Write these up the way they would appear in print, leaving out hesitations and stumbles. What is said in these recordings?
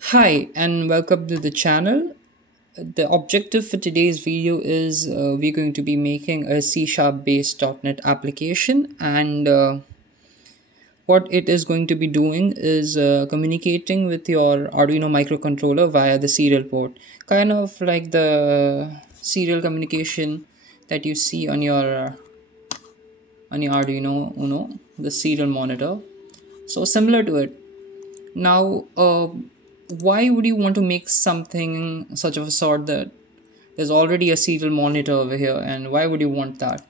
Hi and welcome to the channel. The objective for today's video is we're going to be making a C Sharp based .NET application, and what it is going to be doing is communicating with your Arduino microcontroller via the serial port, kind of like the serial communication that you see on your Arduino Uno, the serial monitor. So similar to it. Now, why would you want to make something such of a sort that there's already a serial monitor over here, and why would you want that?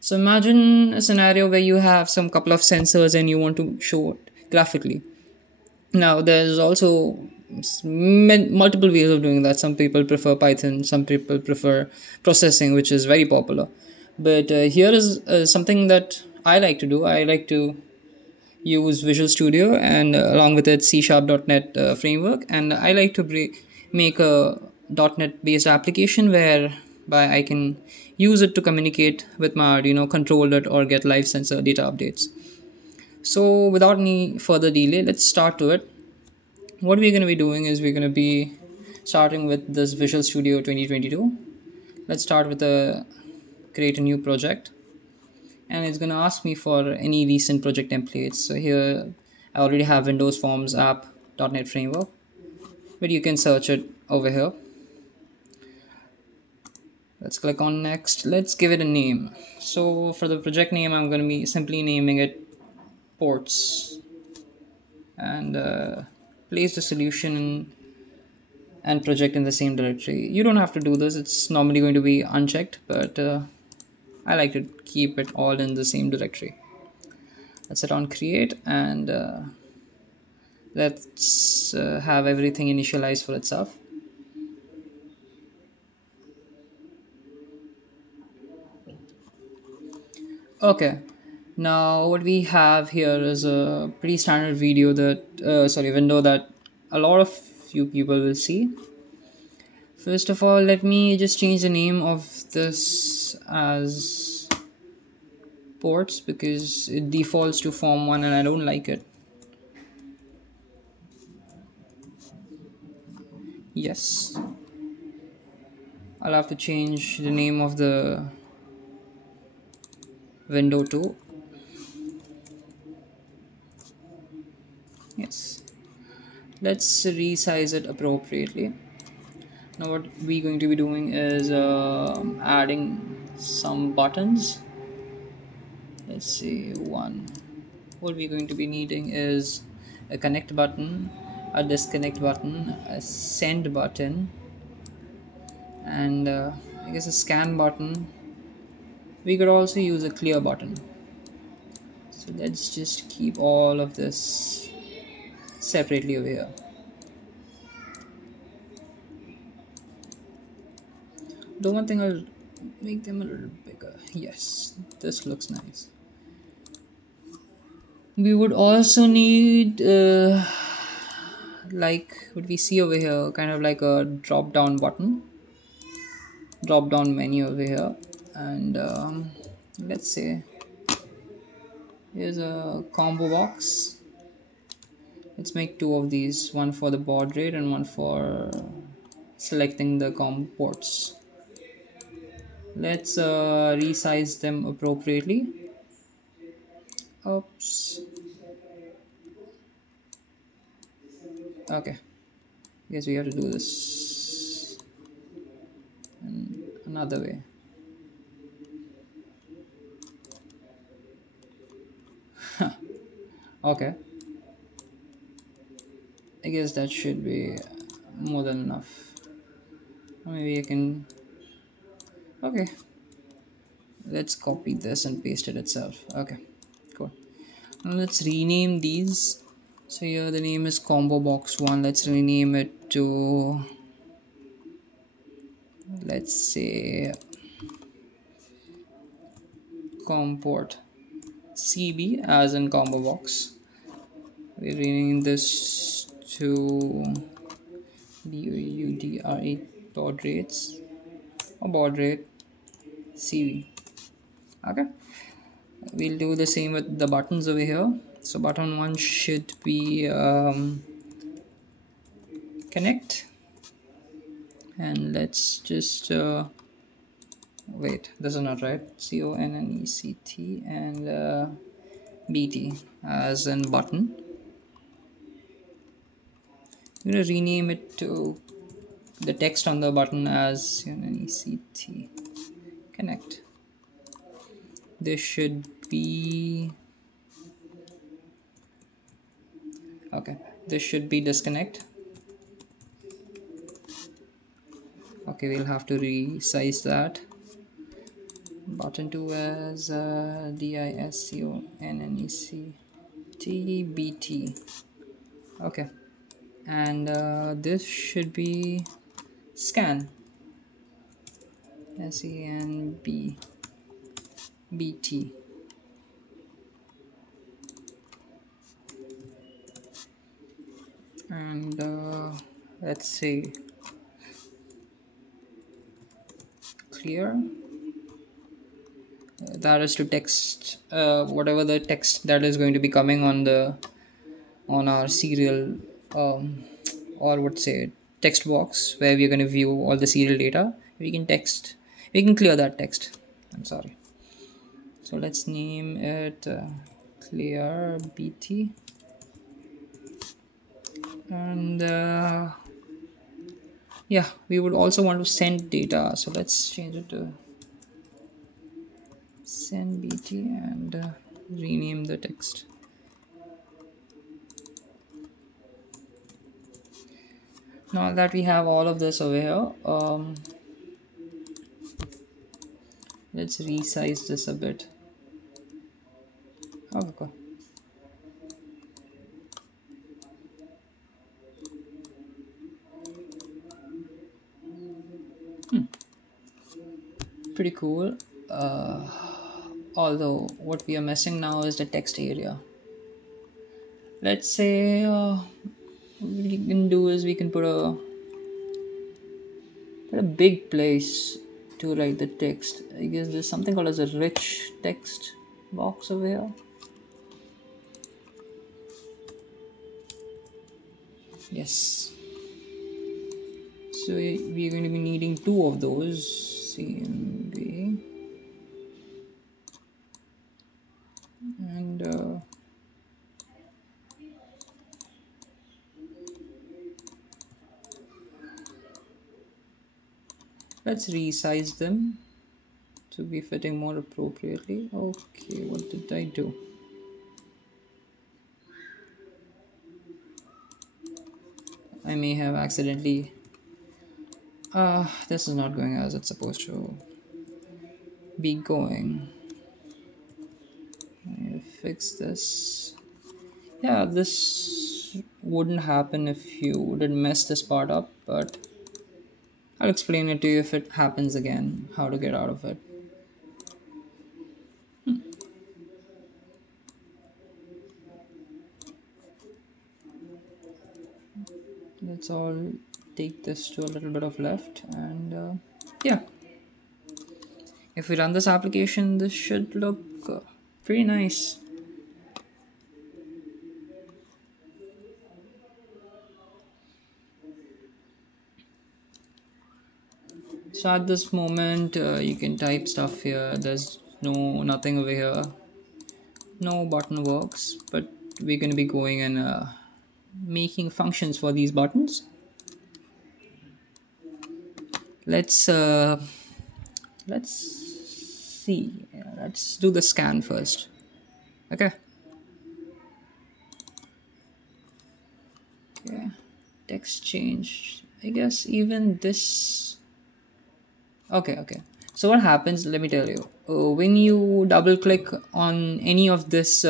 So imagine a scenario where you have some couple of sensors and you want to show it graphically. Now, there's also multiple ways of doing that. Some people prefer Python, some people prefer processing, which is very popular. But here is something that I like to do. I like to use Visual Studio and along with it C Sharp.NET framework, and I like to make a .NET based application whereby I can use it to communicate with my Arduino, control it, or get live sensor data updates. So without any further delay, let's start to it. What we're going to be doing is we're going to be starting with this Visual Studio 2022. Let's start with a create a new project, and it's going to ask me for any recent project templates. So here I already have Windows Forms app .NET framework, but you can search it over here. Let's click on next. Let's give it a name. So for the project name, I'm going to be simply naming it ports, and place the solution and project in the same directory. You don't have to do this, it's normally going to be unchecked, but I like to keep it all in the same directory. Let's hit on create, and let's have everything initialized for itself. Okay, now what we have here is a pretty standard video that window that a lot of you people will see. First of all, let me just change the name of this as ports because it defaults to form 1 and I don't like it. Yes, I'll have to change the name of the window too. Yes, let's resize it appropriately. Now what we're going to be doing is adding some buttons. Let's see, one. What we're going to be needing is a connect button, a disconnect button, a send button, and I guess a scan button. We could also use a clear button. So let's just keep all of this separately over here. The one thing, I'll make them a little bigger. Yes, this looks nice. We would also need like what we see over here, kind of like a drop down button, drop down menu over here, and let's say here's a combo box. Let's make two of these, one for the baud rate and one for selecting the combo ports. Let's resize them appropriately. Oops. Okay, guess we have to do this in another way. Okay, I guess that should be more than enough. Maybe I can. Okay, let's copy this and paste it itself. Okay, cool. Now let's rename these. So here the name is combo box 1. Let's rename it to, let's say, comport CB as in combo box. We're renaming this to BUDR8 baud rates or baud rate CV. Okay, we'll do the same with the buttons over here. So button 1 should be connect, and let's just wait, this is not right. CONNECT and BT as in button. I'm gonna rename it to the text on the button as CONNECT connect. This should be okay. This should be disconnect. Okay, we'll have to resize that. Button 2 as DISCONNECT okay, and this should be scan SENBBT. And let's say clear. That is to text whatever the text that is going to be coming on our serial or what say text box where we're going to view all the serial data. We can clear that text. I'm sorry. So let's name it clear BT, and yeah, we would also want to send data, so let's change it to send BT and rename the text. Now that we have all of this over here, let's resize this a bit. Okay. Pretty cool. Although what we are missing now is the text area. Let's say what we can do is we can put a big place to write the text. I guess there's something called as a rich text box over here. Yes. So we're going to be needing 2 of those. CMB. And let's resize them to be fitting more appropriately. Okay, what did I do? I may have accidentally this is not going as it's supposed to be going. I'll fix this. Yeah, this wouldn't happen if you didn't mess this part up, but I'll explain it to you if it happens again, how to get out of it. Let's all take this to a little bit of left, and yeah, if we run this application, this should look pretty nice. So at this moment you can type stuff here. There's nothing over here, no button works, but we're going to be going and making functions for these buttons. Let's see, let's do the scan first. Okay, text change. I guess even this. Okay, so what happens, let me tell you, when you double click on any of these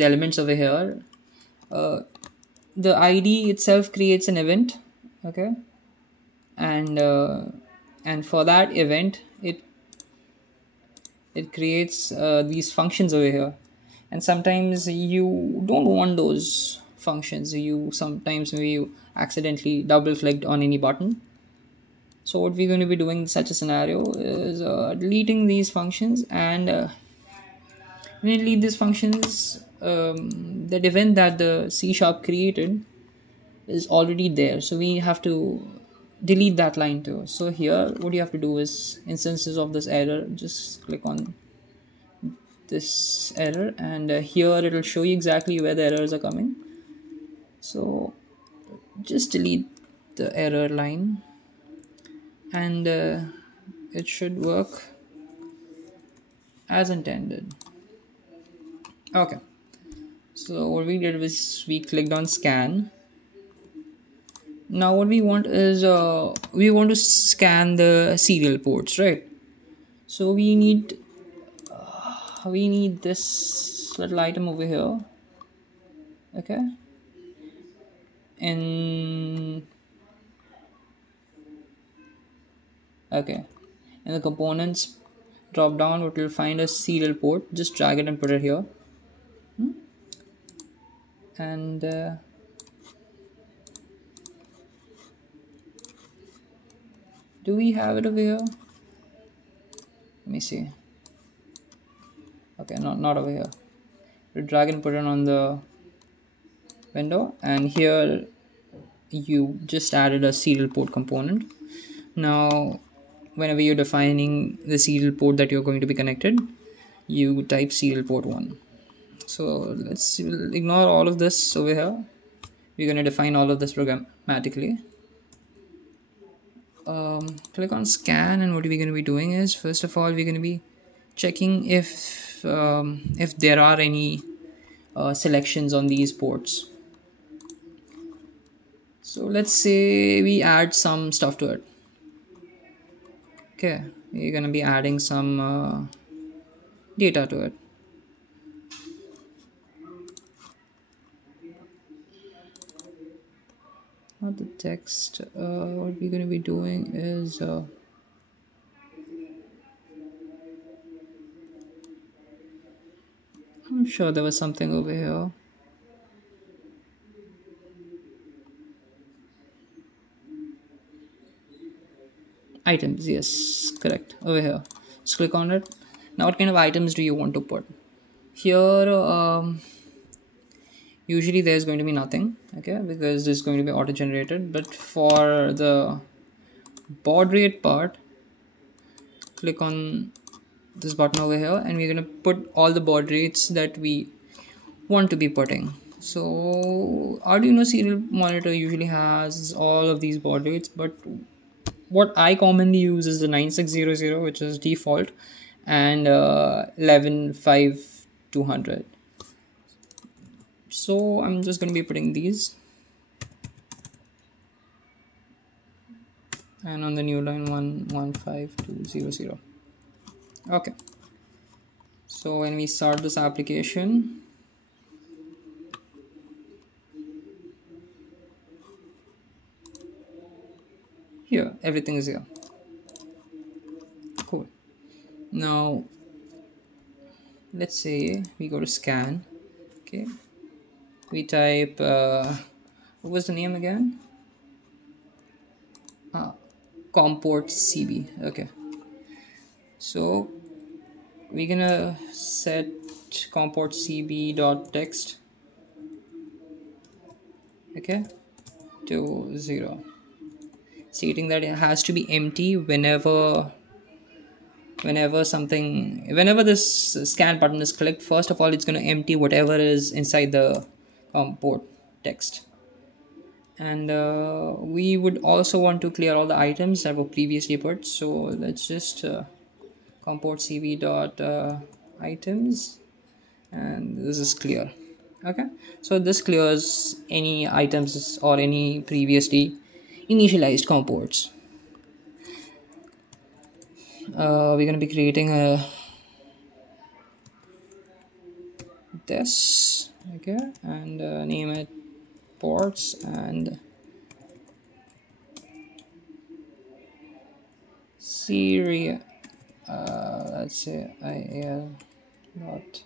elements over here, the ID itself creates an event. Okay, and for that event it creates these functions over here, and sometimes you don't want those functions. Sometimes you accidentally double clicked on any button. So what we're going to be doing in such a scenario is deleting these functions, and when you delete these functions, that event that the C# created is already there, so we have to delete that line too. So here what you have to do is instances of this error, just click on this error, and here it will show you exactly where the errors are coming. So just delete the error line, and it should work as intended. Okay, so what we did was we clicked on scan. Now what we want is we want to scan the serial ports, right? So we need this little item over here. Okay, in okay, in the components drop down, it will find a serial port. Just drag it and put it here. And do we have it over here? Let me see. Okay, not over here. You drag and put it on the window, and here you just added a serial port component. Now whenever you're defining the serial port that you're going to be connected, you type serial port 1. So we'll ignore all of this over here. We're going to define all of this programmatically. Click on scan, and what we're going to be doing is, first of all, we're going to be checking if there are any selections on these ports. So let's say we add some stuff to it. Okay, we're going to be adding some data to it. Not the text. What we're going to be doing is I'm sure there was something over here. Items, yes, correct, over here. Just click on it. Now what kind of items do you want to put here? Usually there's going to be nothing, okay, because this is going to be auto generated. But for the baud rate part, click on this button over here, and we're going to put all the baud rates that we want to be putting. So Arduino serial monitor usually has all of these baud rates, but what I commonly use is the 9600, which is default, and 115200. So I'm just going to be putting these, and on the new line 115200. Okay, so when we start this application, here everything is here. Cool. Now let's say we go to scan. Okay, we type what was the name again? Comport CB. Okay, so we're gonna set comport CB dot text, okay, to 0, stating that it has to be empty whenever this scan button is clicked. First of all, it's going to empty whatever is inside the comport text, and we would also want to clear all the items that were previously put. So let's just comport cv dot items, and this is clear. Okay, so this clears any items or any previously initialized comports. We're going to be creating this, okay, and name it ports, and serial let's say IAL dot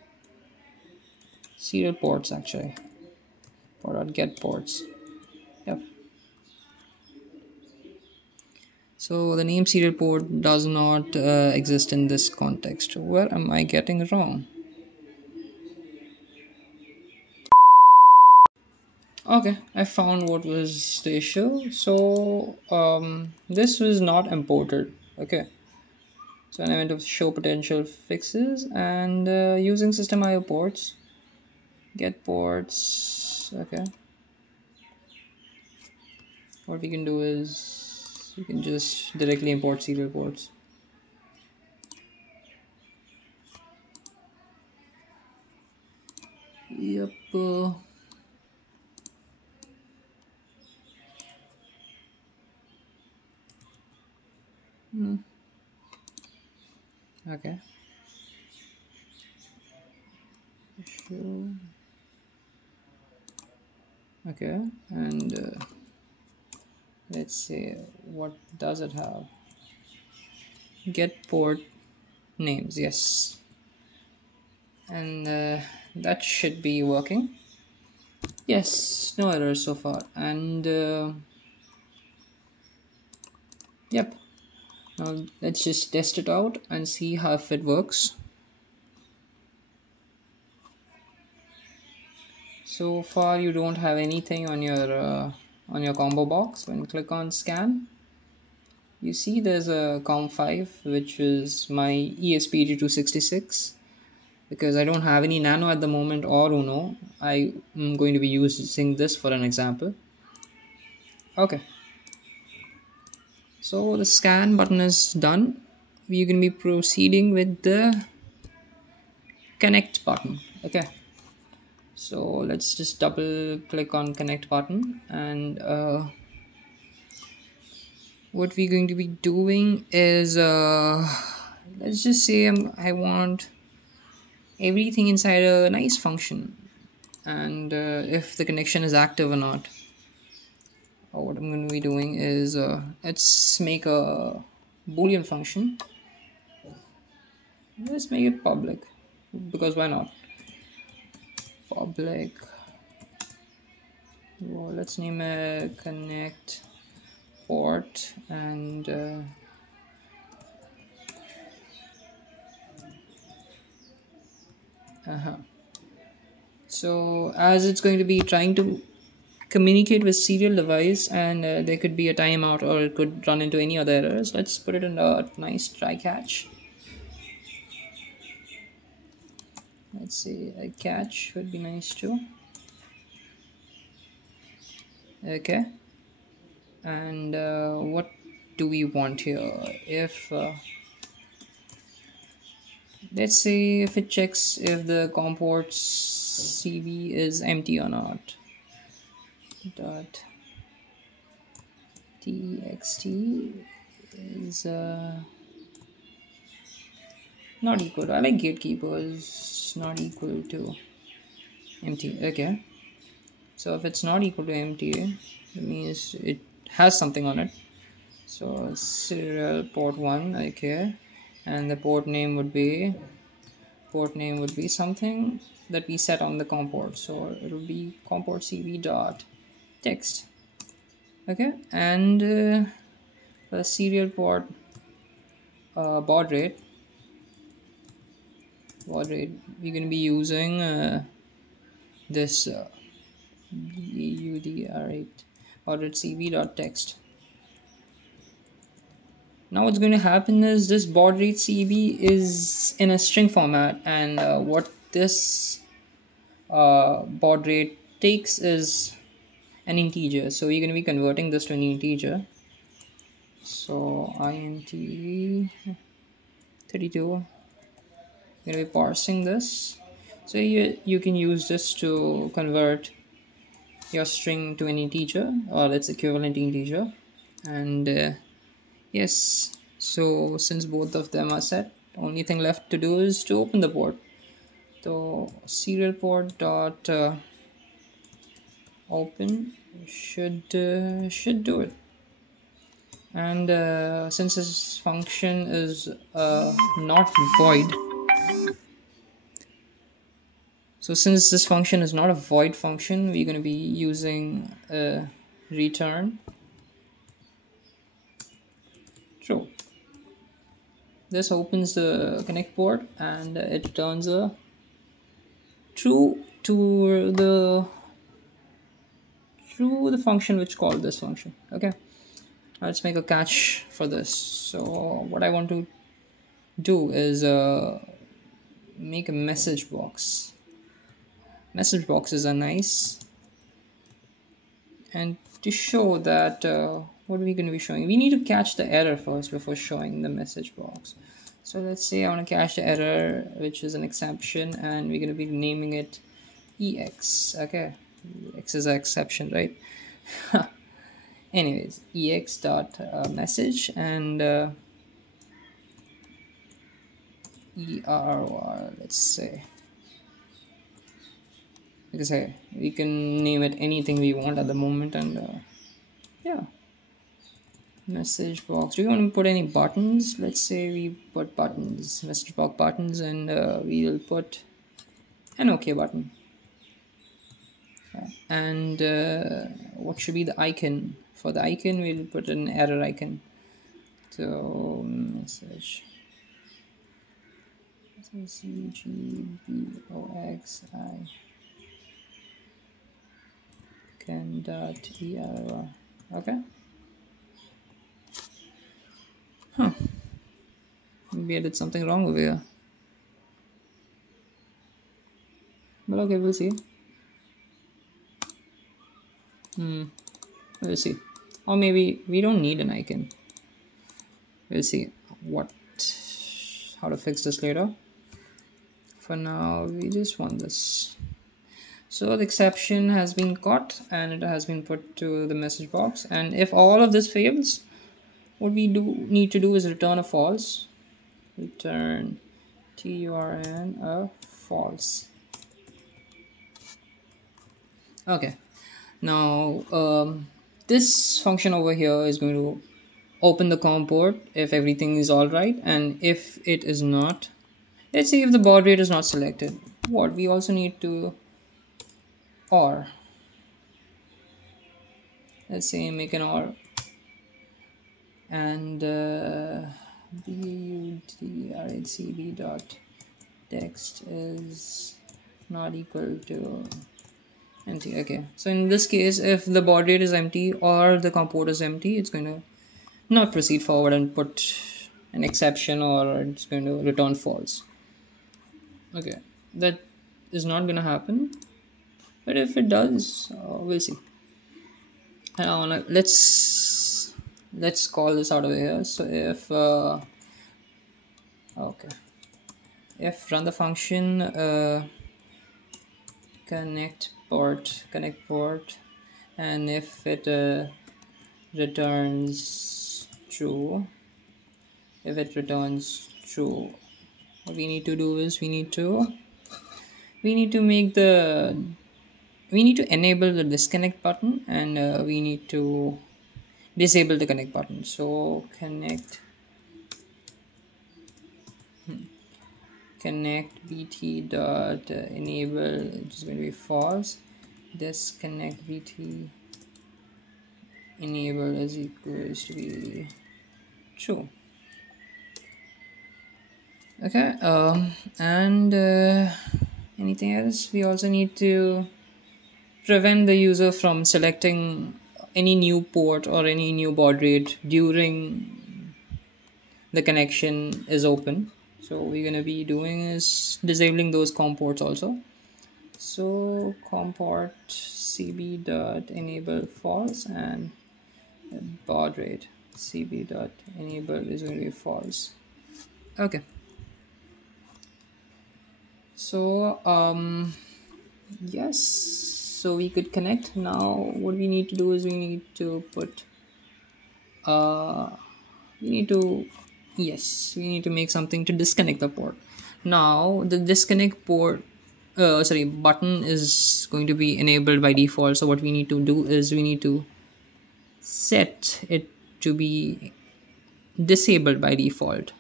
serial ports, actually, or dot get ports. Yep. So the name serial port does not exist in this context. Where am I getting wrong? Okay, I found what was the issue. So this was not imported. Okay, so an event of show potential fixes, and using system IO ports, get ports. Okay, what we can do is you can just directly import serial ports. Yep. Okay. Show. Okay, and let's see what does it have. Get port names, yes, and that should be working. Yes, no errors so far, and yep. Now let's just test it out and see how if it works. So far you don't have anything on your combo box. When you click on scan, you see there's a COM5, which is my ESP8266. Because I don't have any nano at the moment or Uno, I am going to be using this for an example. Okay, so the scan button is done. We're going to be proceeding with the connect button. Okay, so let's just double click on connect button, and what we're going to be doing is let's just say I want everything inside a nice function, and if the connection is active or not. What I'm going to be doing is let's make a boolean function. Let's make it public, because why not? Public. Well, let's name it connect port, and so as it's going to be trying to communicate with serial device, and there could be a timeout or it could run into any other errors. Let's put it in a nice try catch. Let's see, a catch would be nice too. Okay, and what do we want here? If let's say if it checks if the COM port CV is empty or not, dot txt is not equal to, I like gatekeepers, not equal to empty. Okay, so if it's not equal to empty, it means it has something on it. So serial port 1. Okay, and the port name would be something that we set on the COM port. So it will be COM port cv dot text. Okay, and the serial port baud rate we're going to be using this BUDR8 baud rate cv dot text. Now what's going to happen is this baud rate cv is in a string format, and what this baud rate takes is an integer, so you're going to be converting this to an integer. So int 32, you're going to be parsing this, so you can use this to convert your string to an integer or its equivalent integer. And yes, so since both of them are set, only thing left to do is to open the port. So serial port dot open should do it. And since this function is not void, so since this function is not a void function, we're going to be using return true. This opens the connect port, and it returns a true to the through the function which called this function. Okay, let's make a catch for this. So what I want to do is make a message box. Message boxes are nice, and to show that what are we going to be showing, we need to catch the error first before showing the message box. So let's say I want to catch the error, which is an exception, and we're going to be naming it ex. Okay, x is an exception, right? Anyways, ex dot message and error, let's say, because hey, we can name it anything we want at the moment. And yeah, message box, do you want to put any buttons? Let's say we put buttons, message box buttons, and we'll put an OK button. And what should be the icon? For the icon, we'll put an error icon. So message CGBOXI can dot error. Okay. Maybe I did something wrong over here. But okay, we'll see. We'll see. Or maybe we don't need an icon. We'll see how to fix this later. For now, we just want this. So the exception has been caught and it has been put to the message box. And if all of this fails, what we need to do is return a false. Return turn a false. Okay. Now this function over here is going to open the COM port if everything is alright, and if it is not, let's say if the baud rate is not selected, what we also need to, or let's say make an or, and budrhcb dot text is not equal to empty. Okay, so in this case, if the baud rate is empty or the COM port is empty, it's going to not proceed forward and put an exception, or it's going to return false. Okay, that is not going to happen, but if it does, we'll see. Let's call this out of here. So if okay, if run the function connect port, and if it returns true, what we need to do is we need to enable the disconnect button, and we need to disable the connect button. So connect bt dot enable, which is going to be false. Disconnect bt enable is equals to be true. Okay, and anything else? We also need to prevent the user from selecting any new port or any new baud rate during the connection is open. So we're going to be doing is disabling those COM ports also. So COM port cb dot enable false, and baud rate cb dot enable is going to be false. Okay, so yes, so we could connect. Now what we need to do is we need to put we need to make something to disconnect the port. Now the disconnect port button is going to be enabled by default. So what we need to do is we need to set it to be disabled by default.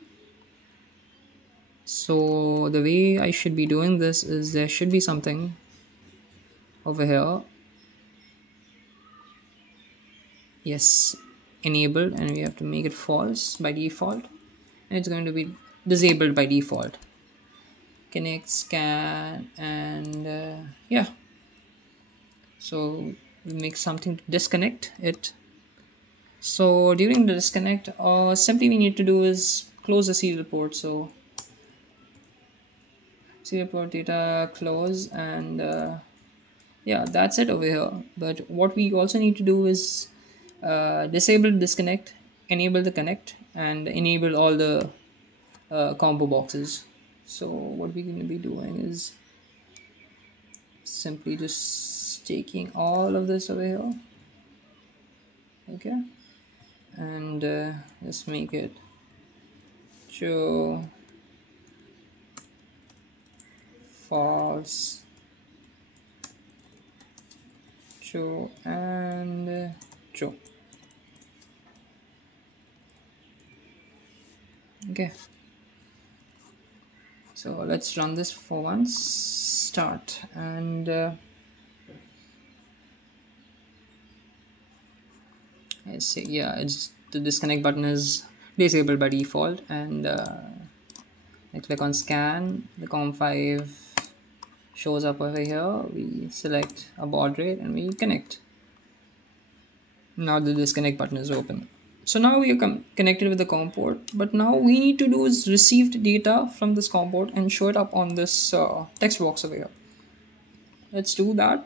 So the way I should be doing this is there should be something over here, yes, enabled, and we have to make it false by default, and it's going to be disabled by default. Connect scan, and yeah, so we'll make something to disconnect it. So during the disconnect, simply we need to do is close the serial port. So serial port data close, and yeah, that's it over here. But what we also need to do is disable disconnect, enable the connect, and enable all the combo boxes. So what we're going to be doing is simply just taking all of this over here, okay, and just make it true, false, true, and true. Okay, so let's run this for once. Start, and I see, yeah, it's the disconnect button is disabled by default, and I click on scan, the COM5 shows up over here. We select a baud rate and we connect. Now the disconnect button is open. So now we are connected with the COM port, but now we need to do is receive the data from this COM port and show it up on this text box over here. Let's do that.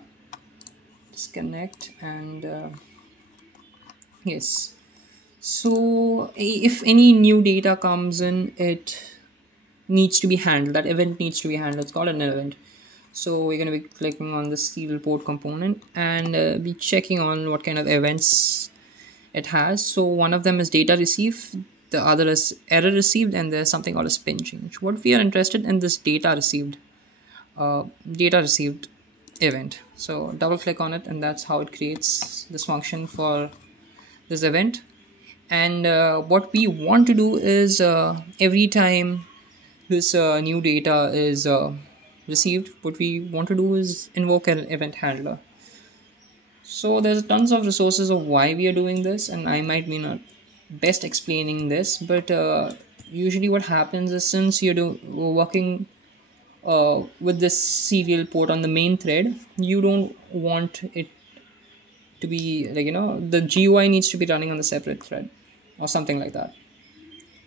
Disconnect, and yes. So if any new data comes in, it needs to be handled. That event needs to be handled. It's called an event. So we're going to be clicking on the serial port component and be checking on what kind of events it has. So one of them is data received, the other is error received, and there's something called a spin change. What we are interested in, this data received event. So double click on it, and that's how it creates this function for this event. And what we want to do is every time this new data is received, what we want to do is invoke an event handler. So there's tons of resources of why we are doing this, and I might be not best explaining this, but usually what happens is, since you're working with this serial port on the main thread, you don't want it to be like, the GUI needs to be running on the separate thread or something like that.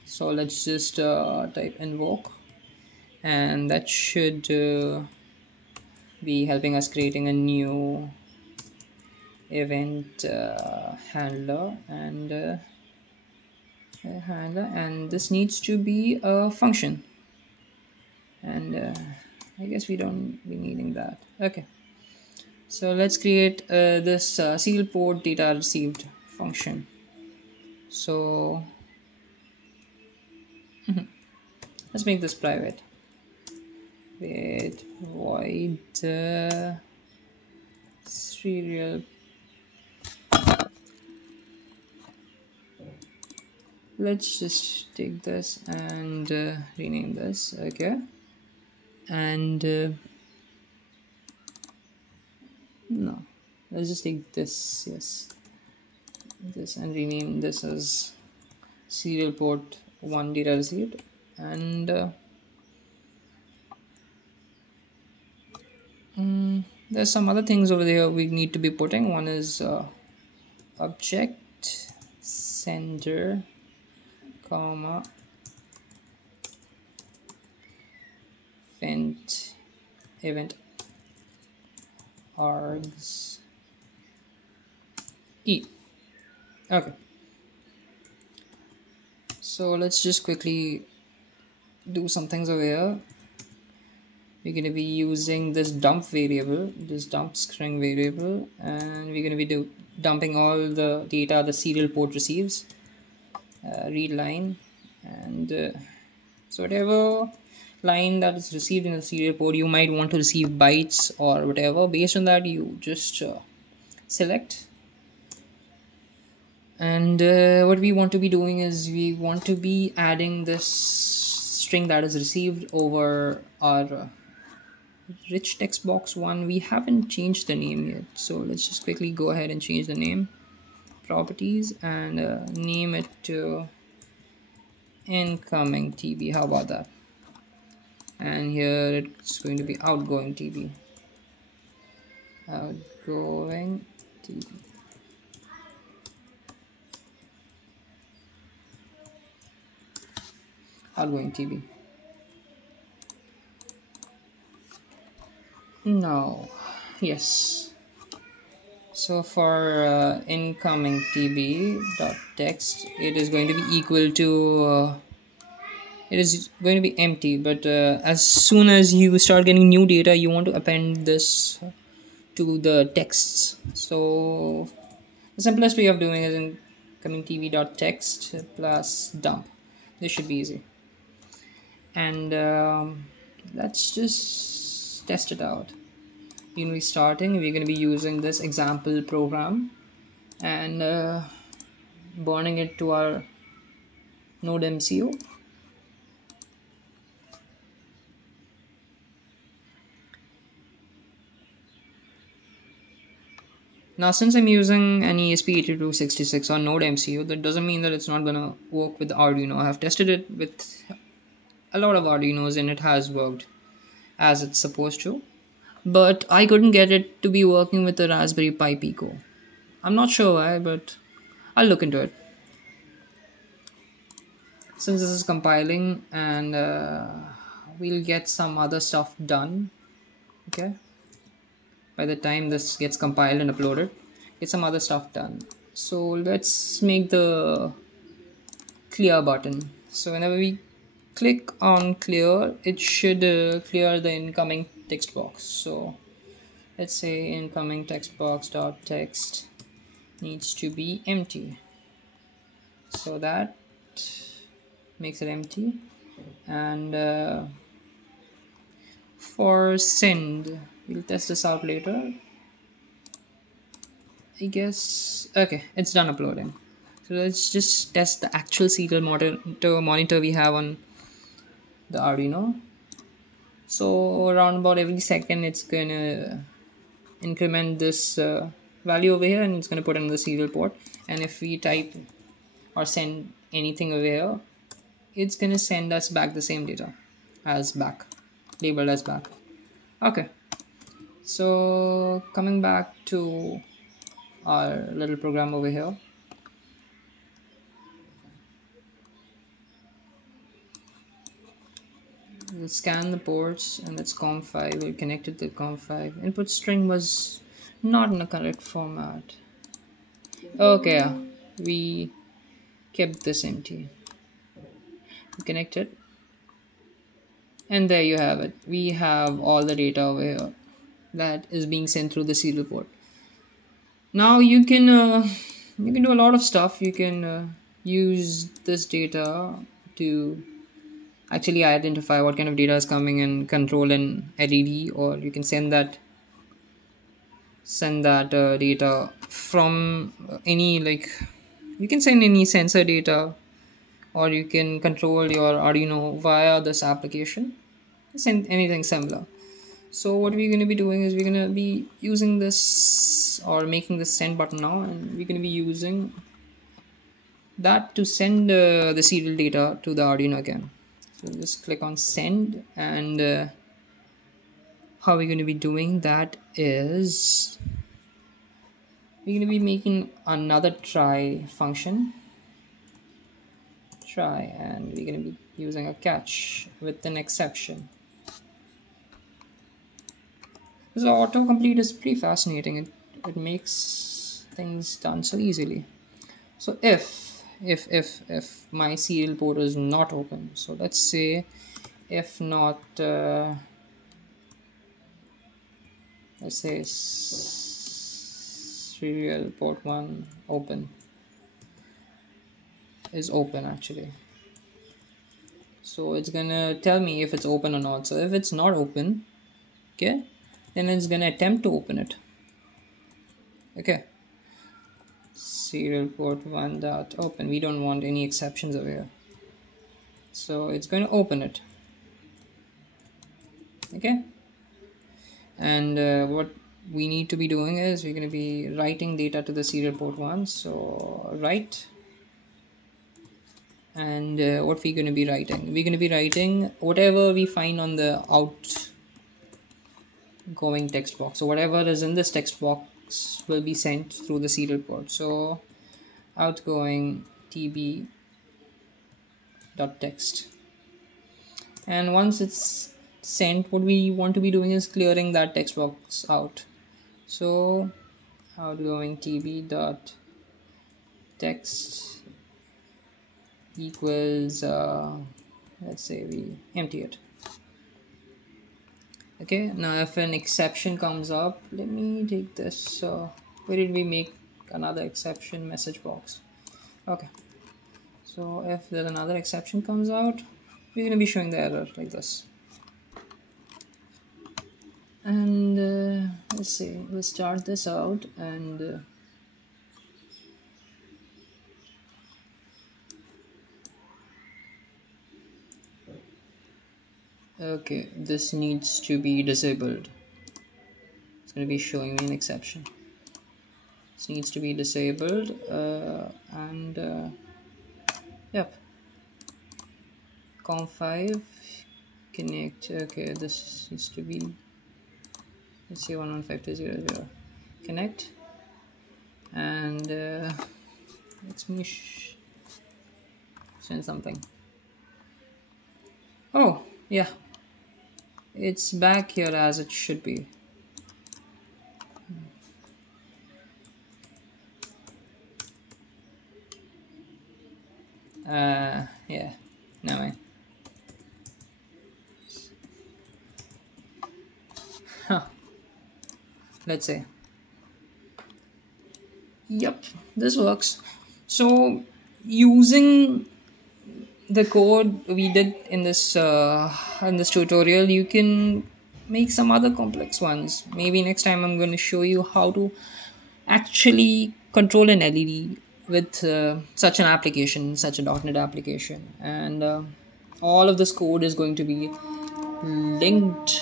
So let's just type invoke, and that should be helping us creating a new event handler, and this needs to be a function, and I guess we don't be needing that. Okay, so let's create this serial port data received function. So let's make this private. Wait, void serial. Let's just take this and rename this. Okay, and no, let's just take this. Yes, this, and rename this as serial port 1 data received. And there's some other things over there we need to be putting. One is object sender, comma, event args e. Okay, so let's just quickly do some things over here. We're going to be using this dump variable, this dump string variable, and we're going to be dumping all the data the serial port receives, read line, and so whatever line that is received in the serial port, you might want to receive bytes or whatever. Based on that, you just select. And what we want to be doing is we want to be adding this string that is received over our rich text box 1. We haven't changed the name yet, so let's just quickly go ahead and change the name, properties, and name it to incoming TB. How about that? And here it's going to be outgoing TB. Outgoing TB. Outgoing TB. Now, yes. So for incoming tb.text, it is going to be equal to it is going to be empty, but as soon as you start getting new data, you want to append this to the texts. So the simplest way of doing is incoming tb.text plus dump. This should be easy. And let's just test it out. We're going to be starting, we're going to be using this example program and burning it to our node MCU. Now since I'm using an ESP8266 on node MCU, that doesn't mean that it's not gonna work with Arduino. I have tested it with a lot of Arduinos and it has worked as it's supposed to, but I couldn't get it to be working with the Raspberry Pi Pico. I'm not sure why, but I'll look into it. Since this is compiling, and we'll get some other stuff done. Okay, by the time this gets compiled and uploaded, get some other stuff done. So let's make the clear button. So whenever we click on clear, it should clear the incoming text box. So let's say incoming text box dot text needs to be empty, so that makes it empty. And for send, we'll test this out later, I guess. Okay, it's done uploading. So let's just test the actual serial monitor we have on the Arduino. So around about every second it's gonna increment this value over here, and it's gonna put in the serial port. And if we type or send anything over here, it's gonna send us back the same data as back, labeled as back. Okay, so coming back to our little program over here, we'll scan the ports and it's COM5. We'll connect it to COM5. Input string was not in the correct format. Okay, we kept this empty. We connect it, and there you have it. We have all the data over here that is being sent through the serial port. Now you can do a lot of stuff. You can use this data to actually identify what kind of data is coming and control an LED, or you can send that data from any, like, you can send any sensor data, or you can control your Arduino via this application. Send anything similar. So what we're going to be doing is we're going to be using this, or making this send button now, and we're going to be using that to send the serial data to the Arduino again. So just click on send, and how we're going to be doing that is we're going to be making another try function, and we're going to be using a catch with an exception. So autocomplete is pretty fascinating. It makes things done so easily. So if my serial port is not open, so let's say if not let's say serial port 1 open is open actually, so it's gonna tell me if it's open or not. So if it's not open, okay, then it's gonna attempt to open it. Okay, serial port 1 dot open. We don't want any exceptions over here, so it's going to open it. Okay, and what we need to be doing is we're going to be writing data to the serial port 1. So write, and what we're going to be writing, we're going to be writing whatever we find on the outgoing text box. So whatever is in this text box will be sent through the serial port. So outgoing tb dot text, and once it's sent, what we want to be doing is clearing that text box out. So outgoing tb dot text equals let's say we empty it. Okay, now if an exception comes up, let me take this. Where did we make another exception? Message box. Okay, so if there's another exception comes out, we're going to be showing the error like this. And let's see, we'll start this out, and okay, this needs to be disabled. It's going to be showing me an exception. This needs to be disabled, and yep, conf5 connect. Okay, this needs to be, let's say 115.2.0.0 connect, and let me send something. Oh yeah, it's back here as it should be. Yeah, no way. Huh. Let's say, yep, this works. So using the code we did in this tutorial, you can make some other complex ones. Maybe next time I'm going to show you how to actually control an LED with such an application, such a .NET application, and all of this code is going to be linked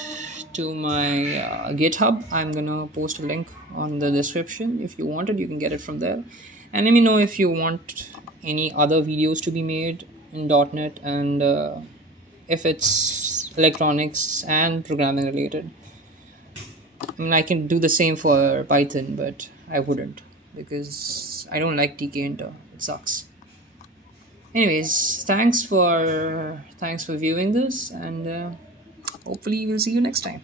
to my GitHub. I'm gonna post a link on the description. If you want it, you can get it from there. And let me know if you want any other videos to be made in .NET, and if it's electronics and programming related. I mean, I can do the same for Python, but I wouldn't, because I don't like tkinter. It sucks. Anyways, thanks for viewing this, and hopefully we'll see you next time.